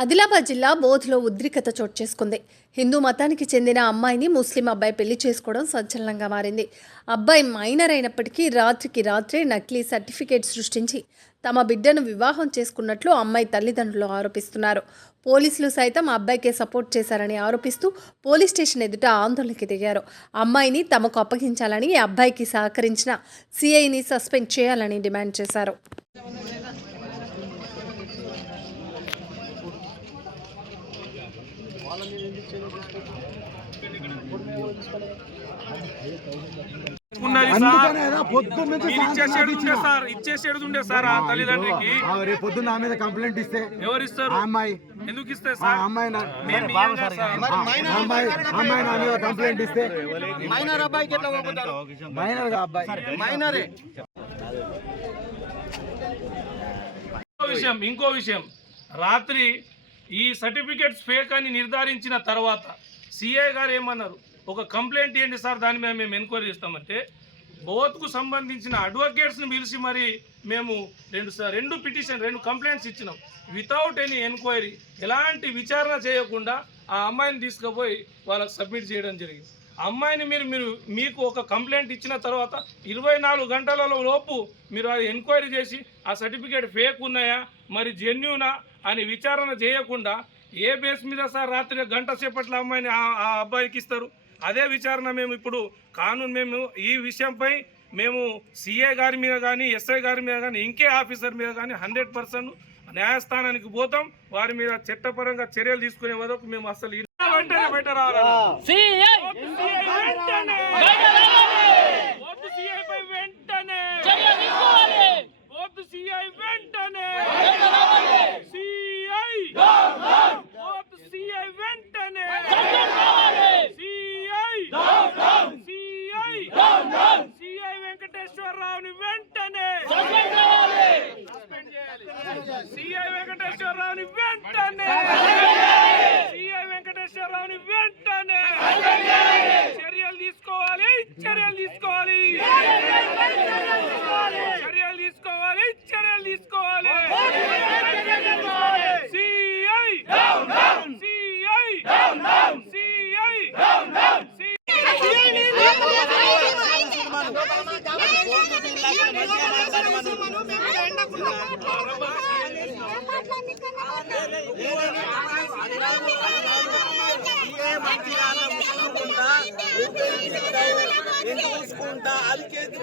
ఆదిలాబాద్ జిల్లా బోధ్లో ఉద్రిక్తత చోటు చేసుకుంది. హిందూ మతానికి చెందిన అమ్మాయిని ముస్లిం అబ్బాయి పెళ్లి చేసుకోవడం సంచలనంగా మారింది. అబ్బాయి మైనర్ అయినప్పటికీ రాత్రికి రాత్రే నకిలీ సర్టిఫికేట్ సృష్టించి తమ బిడ్డను వివాహం చేసుకున్నట్లు అమ్మాయి తల్లిదండ్రులు ఆరోపిస్తున్నారు. పోలీసులు సైతం అబ్బాయికే సపోర్ట్ చేశారని ఆరోపిస్తూ పోలీస్ స్టేషన్ ఎదుట ఆందోళనకి దిగారు. అమ్మాయిని తమకు అప్పగించాలని అబ్బాయికి సహకరించిన సిఐని సస్పెండ్ చేయాలని డిమాండ్ చేశారు. ఇచ్చేసేడుండే సార్ ఆ తల్లిదండ్రికి రేపు పొద్దున్న ఆమె కంప్లైంట్ ఇస్తే ఎవరు ఇస్తారు? అమ్మాయి ఎందుకు ఇస్తే సార్? అమ్మాయి నా మీద కంప్లైంట్ ఇస్తే మైనర్ అబ్బాయికి ఎట్లా పంపుతారు? మైనర్ గా అబ్బాయి మైనరే. ఇంకో విషయం రాత్రి ఈ సర్టిఫికేట్స్ ఫేక్ అని నిర్ధారించిన తర్వాత సిఐ గారు ఏమన్నారు, ఒక కంప్లైంట్ ఇవ్వండి సార్, దాని మీద మేము ఎంక్వైరీ చేస్తామంటే బోత్కు సంబంధించిన అడ్వకేట్స్ని పిలిచి మరి మేము రెండు కంప్లైంట్స్ ఇచ్చినాం. వితౌట్ ఎనీ ఎంక్వైరీ, ఎలాంటి విచారణ చేయకుండా ఆ అమ్మాయిని తీసుకుపోయి వాళ్ళకి సబ్మిట్ చేయడం జరిగింది. అమ్మాయిని మీకు ఒక కంప్లైంట్ ఇచ్చిన తర్వాత 24 గంటలలో లోపు మీరు అది ఎంక్వైరీ చేసి ఆ సర్టిఫికేట్ ఫేక్ ఉన్నాయా మరి జెన్యూనా అని విచారణ చేయకుండా ఏ బేస్ మీద సార్ రాత్రి గంట సేపట్ల అమ్మాయిని ఆ అబ్బాయికి ఇస్తారు? అదే విచారణ మేము ఇప్పుడు మేము ఈ విషయంపై మేము సిఐ గారి మీద కానీ ఎస్ఐ గారి మీద కానీ ఇంకే ఆఫీసర్ మీద కానీ 100% న్యాయస్థానానికి పోతాం. వారి మీద చట్టపరంగా చర్యలు తీసుకునే వరకు మేము అసలు బయట వెంకటేశ్వరరావుని వెంటనే సిఐ వెంకటేశ్వరరావుని వెంటనే చర్యలు తీసుకోవాలి. అది చేతి